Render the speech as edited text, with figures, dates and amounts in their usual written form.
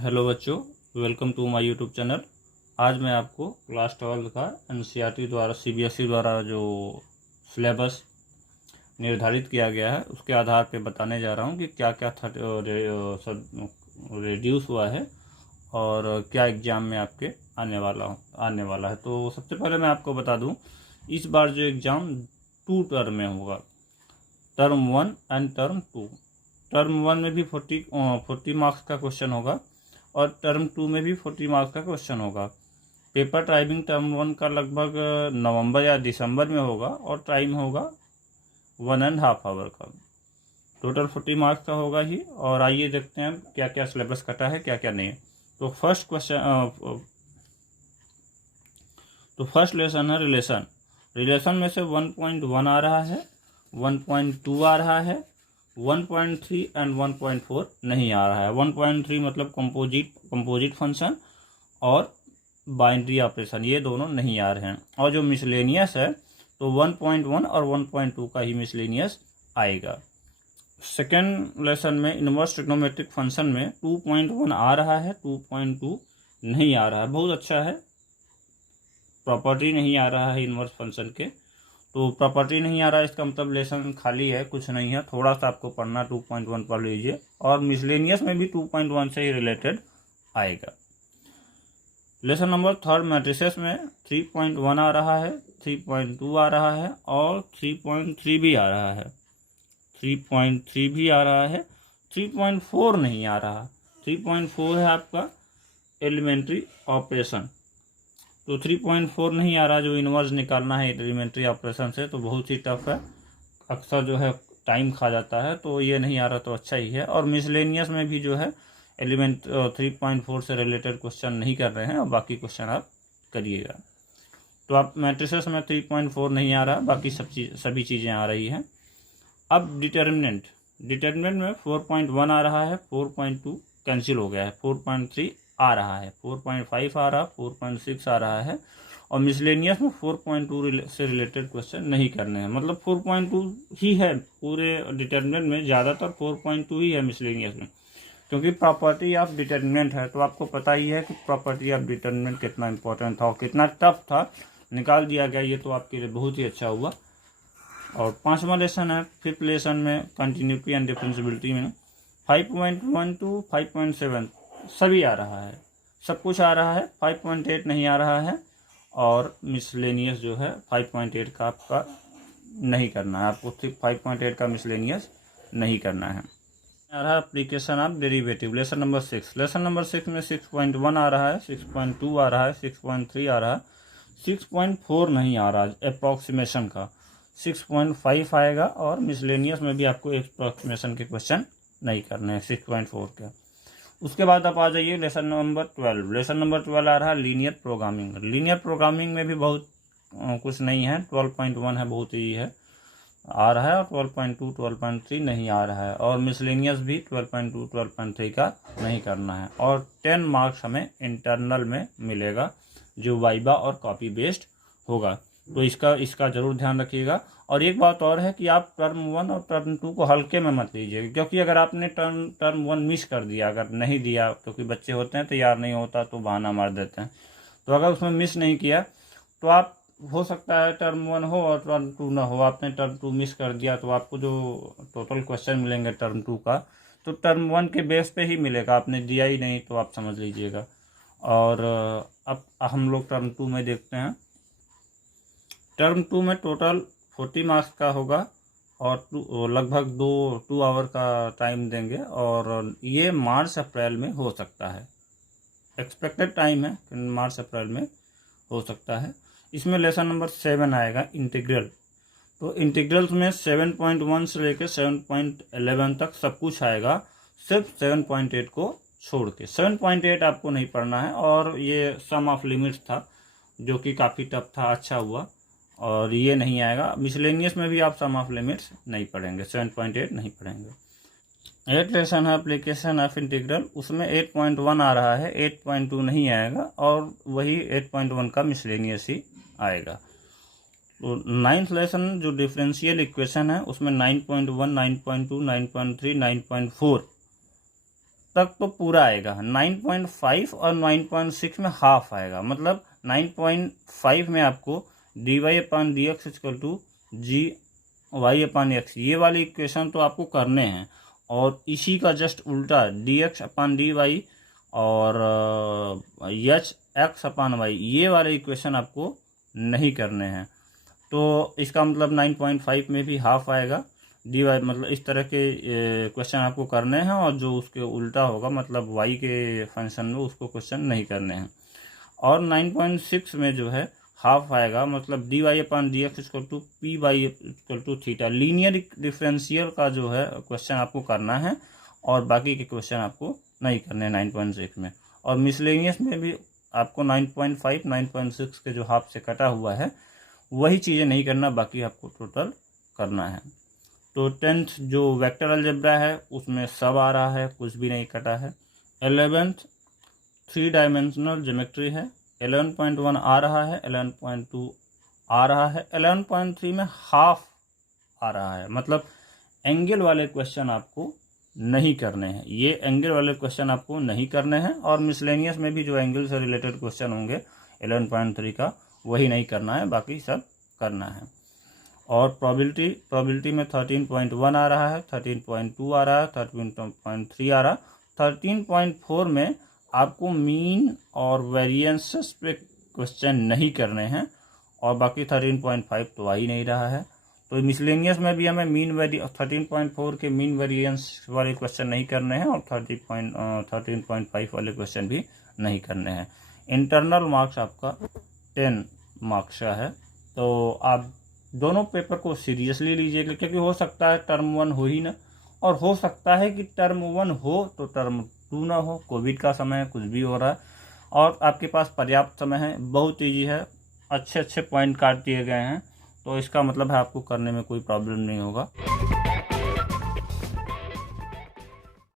Hello बच्चों, welcome to my YouTube channel. आज मैं आपको क्लास 12 का एनसीईआरटी द्वारा सीबीएसई द्वारा जो सिलेबस निर्धारित किया गया है उसके आधार पे बताने जा रहा हूँ कि क्या क्या रिड्यूस हुआ है और क्या एग्ज़ाम में आपके आने वाला है। तो सबसे पहले मैं आपको बता दूँ, इस बार जो एग्ज़ाम 2 टर्म में होगा, टर्म 1 एंड टर्म 2। टर्म 1 में भी 40 मार्क्स का क्वेश्चन होगा और टर्म 2 में भी 40 मार्क्स का क्वेश्चन होगा। पेपर टाइमिंग टर्म 1 का लगभग नवंबर या दिसंबर में होगा और टाइम होगा 1.5 आवर का। टोटल 40 मार्क्स का होगा ही। और आइए देखते हैं क्या क्या सिलेबस कटा है, क्या क्या नहीं। तो फर्स्ट लेसन है रिलेशन। रिलेशन में से 1.1 आ रहा है, 1.2 आ रहा है, 1.3 एंड 1.4 नहीं आ रहा है। 1.3 मतलब कंपोजिट फंक्शन और बाइनरी ऑपरेशन, ये दोनों नहीं आ रहे हैं। और जो मिसलेनियस है तो 1.1 और 1.2 का ही मिसलेनियस आएगा। सेकेंड लेसन में इनवर्स ट्रिग्नोमेट्रिक फंक्शन में 2.1 आ रहा है, 2.2 नहीं आ रहा है। बहुत अच्छा है, प्रॉपर्टी नहीं आ रहा है इनवर्स फंक्शन के। तो प्रॉपर्टी नहीं आ रहा है, इसका मतलब लेसन खाली है, कुछ नहीं है। थोड़ा सा आपको पढ़ना, 2.1 पढ़ लीजिए। और मिसलेनियस में भी 2.1 से ही रिलेटेड आएगा। लेसन नंबर थर्ड मैट्रिसेस में 3.1 आ रहा है, 3.2 आ रहा है और 3.3 भी आ रहा है, 3.3 भी आ रहा है। 3.4 नहीं आ रहा। 3.4 है आपका एलिमेंट्री ऑपरेशन। तो 3.4 नहीं आ रहा, जो इन्वर्स निकालना है एलिमेंट्री ऑपरेशन से, तो बहुत ही टफ है, अक्सर जो है टाइम खा जाता है। तो ये नहीं आ रहा तो अच्छा ही है। और मिसलेनियस में भी जो है एलिमेंट 3.4 से रिलेटेड क्वेश्चन नहीं कर रहे हैं और बाकी क्वेश्चन आप करिएगा। तो आप मैट्रिसेस में 3.4 नहीं आ रहा, बाकी सभी चीज़ें आ रही हैं। अब डिटर्मिनेंट में 4.1 आ रहा है, 4.2 कैंसिल हो गया है, 4.3 आ रहा है, 4.5 आ रहा, 4.6 आ रहा है। और मिसलेनियस में 4.2 से रिलेटेड क्वेश्चन नहीं करने हैं, मतलब 4.2 ही है पूरे डिटर्मिनेंट में। ज़्यादातर 4.2 ही है मिसलेनियस में, क्योंकि प्रॉपर्टी ऑफ डिटर्मिनेंट है। तो आपको पता ही है कि प्रॉपर्टी ऑफ डिटर्मिनेंट कितना इंपॉर्टेंट था और कितना टफ था। निकाल दिया गया, ये तो आपके लिए बहुत ही अच्छा हुआ। और 5वां लेसन है फिफ्थ लेसन में कंटिन्यूटी एंड डिफरेंशिएबिलिटी में 5.1 to 5.7 सभी आ रहा है, सब कुछ आ रहा है। 5.8 नहीं आ रहा है। और मिसलेनियस जो है 5.8 का आपका नहीं करना है, आपको सिर्फ 5.8 का मिसलेनियस नहीं करना है। आ रहा है application of derivative, lesson number 6। Lesson number 6 में 6.1 आ रहा है, 6.2 आ रहा है, 6.3 आ रहा है, 6.4 नहीं आ रहा अप्रॉक्सीमेशन का, 6.5 आएगा। और मिसलेनियस में भी आपको अप्रॉक्सीमेशन के क्वेश्चन नहीं करने हैं 6.4 के। उसके बाद आप आ जाइए लेसन नंबर 12। लेसन नंबर 12 आ रहा है लीनियर प्रोग्रामिंग। लीनियर प्रोग्रामिंग में भी बहुत कुछ नहीं है, 12.1 है, बहुत ही है आ रहा है। और 12.2 12.3 नहीं आ रहा है। और मिसलेनियस भी 12.2 12.3 का नहीं करना है। और 10 मार्क्स हमें इंटरनल में मिलेगा, जो वाइवा और कॉपी बेस्ड होगा। तो इसका ज़रूर ध्यान रखिएगा। और एक बात और है कि आप टर्म 1 और टर्म 2 को हल्के में मत लीजिए, क्योंकि अगर आपने टर्म 1 मिस कर दिया, अगर नहीं दिया, क्योंकि बच्चे होते हैं तैयार नहीं होता तो बहाना मार देते हैं। तो अगर उसमें मिस नहीं किया तो आप, हो सकता है टर्म 1 हो और टर्म 2 ना हो, आपने टर्म 2 मिस कर दिया तो आपको जो टोटल क्वेश्चन मिलेंगे टर्म 2 का, तो टर्म 1 के बेस पे ही मिलेगा, आपने दिया ही नहीं तो आप समझ लीजिएगा। और अब हम लोग टर्म 2 में देखते हैं। टर्म 2 में टोटल 40 मार्क्स का होगा और लगभग 2 आवर का टाइम देंगे। और ये मार्च अप्रैल में हो सकता है, एक्सपेक्टेड टाइम है, मार्च अप्रैल में हो सकता है। इसमें लेसन नंबर 7 आएगा इंटीग्रल। तो इंटीग्रल्स में 7.1 से लेकर 7.11 तक सब कुछ आएगा, सिर्फ 7.8 को छोड़ के। 7.8 आपको नहीं पढ़ना है। और ये सम ऑफ लिमिट्स था, जो कि काफ़ी टफ था, अच्छा हुआ। और ये नहीं आएगा। मिसलेनियस में भी आप सम ऑफ लिमिट्स नहीं पढ़ेंगे, 7.8 नहीं पढ़ेंगे। 8 लेसन है एप्लीकेशन ऑफ इंटीग्रल, उसमें 8.1 आ रहा है, 8.2 नहीं आएगा। और वही 8.1 का मिसलेनियस ही आएगा। तो 9th लेसन जो डिफरेंशियल इक्वेशन है उसमें 9.1 9.2 9.3 9.4 तक तो पूरा आएगा, 9.5 और 9.6 में हाफ आएगा। मतलब 9.5 में आपको dy upon D X equal to G Y upon X, ये वाली इक्वेशन तो आपको करने हैं, और इसी का जस्ट उल्टा डी एक्स अपान डी वाई और एच एक्स अपान वाई, ये वाले इक्वेशन आपको नहीं करने हैं। तो इसका मतलब 9.5 में भी हाफ आएगा डी वाई, मतलब इस तरह के क्वेश्चन आपको करने हैं, और जो उसके उल्टा होगा मतलब वाई के फंक्शन में उसको क्वेश्चन नहीं करने हैं। और 9.6 में जो है हाफ आएगा, मतलब D Y upon D X equal to P Y equal to theta, linear differential का जो है क्वेश्चन आपको करना है, और बाकी के क्वेश्चन आपको नहीं करने हैं 9.6 में। और मिसलेनियस में भी आपको 9.5 9.6 के जो हाफ से कटा हुआ है वही चीज़ें नहीं करना, बाकी आपको टोटल करना है। तो 10th जो वेक्टर अलजेब्रा है उसमें सब आ रहा है, कुछ भी नहीं कटा है। 11th 3 डायमेंशनल ज्योमेट्री है, 11.1 आ रहा है, 11.2 आ रहा है, 11.3 में हाफ आ रहा है। मतलब एंगल वाले क्वेश्चन आपको नहीं करने हैं, ये एंगल वाले क्वेश्चन आपको नहीं करने हैं। और मिसलेनियस में भी जो एंगल से रिलेटेड क्वेश्चन होंगे 11.3 का वही नहीं करना है, बाकी सब करना है। और प्रोबेबिलिटी में 13.1 आ रहा है, 13.2 आ रहा है, 13.3 आ रहा है। 13.4 में आपको मीन और वेरिएंसेस पे क्वेश्चन नहीं करने हैं, और बाकी 13.5 तो आ ही नहीं रहा है। तो मिसलेनियस में भी हमें 13.4 के मीन वेरिएंस वाले क्वेश्चन नहीं करने हैं, और 13.5 वाले क्वेश्चन भी नहीं करने हैं। इंटरनल मार्क्स आपका 10 मार्क्स का है, तो आप दोनों पेपर को सीरियसली लीजिएगा, क्योंकि हो सकता है टर्म 1 हो ही ना, और हो सकता है कि टर्म 1 हो तो टर्म 2 ना हो। कोविड का समय है, कुछ भी हो रहा है, और आपके पास पर्याप्त समय है, बहुत ईजी है, अच्छे अच्छे पॉइंट काट दिए गए हैं, तो इसका मतलब है आपको करने में कोई प्रॉब्लम नहीं होगा।